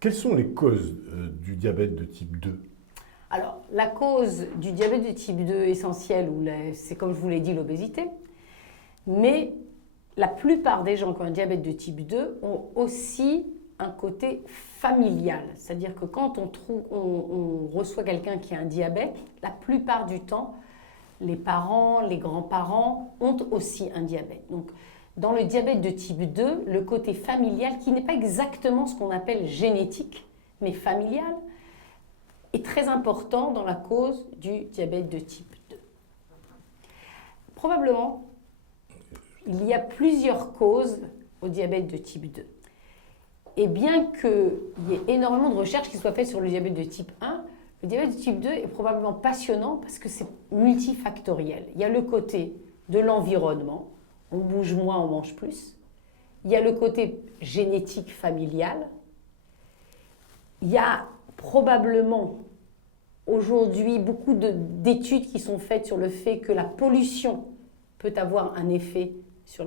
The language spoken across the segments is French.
Quelles sont les causes du diabète de type 2? Alors, la cause du diabète de type 2 essentielle, c'est comme je vous l'ai dit, l'obésité. Mais la plupart des gens qui ont un diabète de type 2 ont aussi un côté familial. C'est-à-dire que quand on reçoit quelqu'un qui a un diabète, la plupart du temps, les parents, les grands-parents ont aussi un diabète. Donc, dans le diabète de type 2, le côté familial, qui n'est pas exactement ce qu'on appelle génétique, mais familial, est très important dans la cause du diabète de type 2. Probablement, il y a plusieurs causes au diabète de type 2. Et bien qu'il y ait énormément de recherches qui soient faites sur le diabète de type 1, le diabète de type 2 est probablement passionnant parce que c'est multifactoriel. Il y a le côté de l'environnement, on bouge moins, on mange plus. Il y a le côté génétique familial. Il y a probablement aujourd'hui beaucoup d'études qui sont faites sur le fait que la pollution peut avoir un effet sur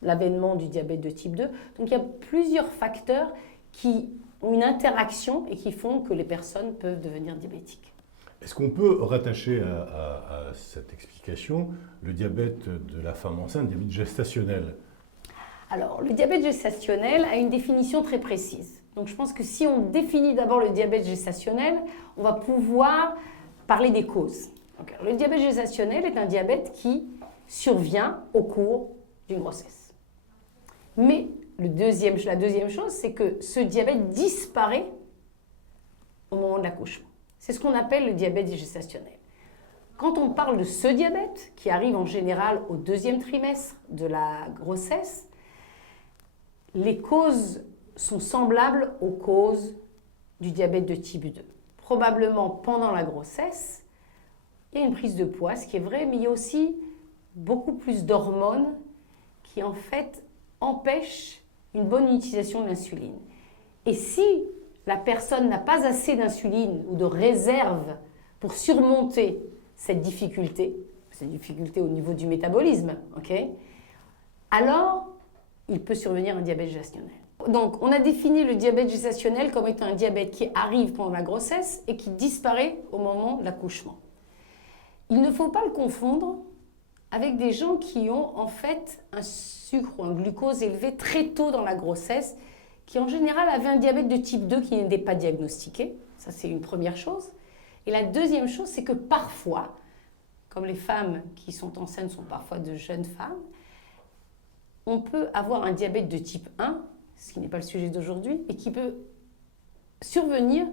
l'avènement du diabète de type 2. Donc il y a plusieurs facteurs qui ont une interaction et qui font que les personnes peuvent devenir diabétiques. Est-ce qu'on peut rattacher à cette explication le diabète de la femme enceinte, le diabète gestationnel? Alors, le diabète gestationnel a une définition très précise. Donc je pense que si on définit d'abord le diabète gestationnel, on va pouvoir parler des causes. Donc, le diabète gestationnel est un diabète qui survient au cours d'une grossesse. Mais la deuxième chose, c'est que ce diabète disparaît au moment de l'accouchement. C'est ce qu'on appelle le diabète gestationnel. Quand on parle de ce diabète, qui arrive en général au deuxième trimestre de la grossesse, les causes sont semblables aux causes du diabète de type 2. Probablement pendant la grossesse, il y a une prise de poids, ce qui est vrai, mais il y a aussi beaucoup plus d'hormones qui en fait empêchent une bonne utilisation de l'insuline. Et si la personne n'a pas assez d'insuline ou de réserve pour surmonter cette difficulté au niveau du métabolisme, alors il peut survenir un diabète gestationnel. Donc on a défini le diabète gestationnel comme étant un diabète qui arrive pendant la grossesse et qui disparaît au moment de l'accouchement. Il ne faut pas le confondre avec des gens qui ont en fait un sucre ou un glucose élevé très tôt dans la grossesse, qui en général avaient un diabète de type 2 qui n'était pas diagnostiqué. Ça, c'est une première chose. Et la deuxième chose, c'est que parfois, comme les femmes qui sont enceintes sont parfois de jeunes femmes, on peut avoir un diabète de type 1, ce qui n'est pas le sujet d'aujourd'hui, et qui peut survenir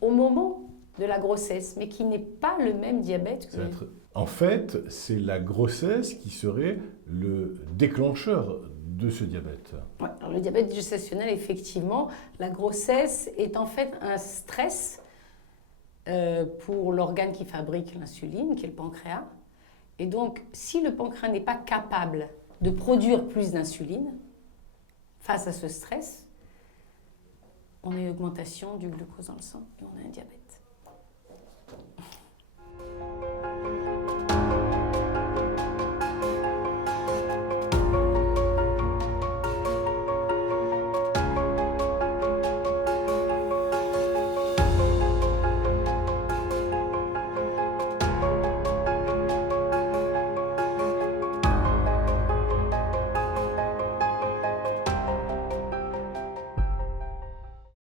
au moment de la grossesse, mais qui n'est pas le même diabète que... En fait, c'est la grossesse qui serait le déclencheur de ce diabète. Ouais, alors le diabète gestationnel, effectivement, la grossesse est en fait un stress pour l'organe qui fabrique l'insuline, qui est le pancréas. Et donc, si le pancréas n'est pas capable de produire plus d'insuline face à ce stress, on a une augmentation du glucose dans le sang et on a un diabète.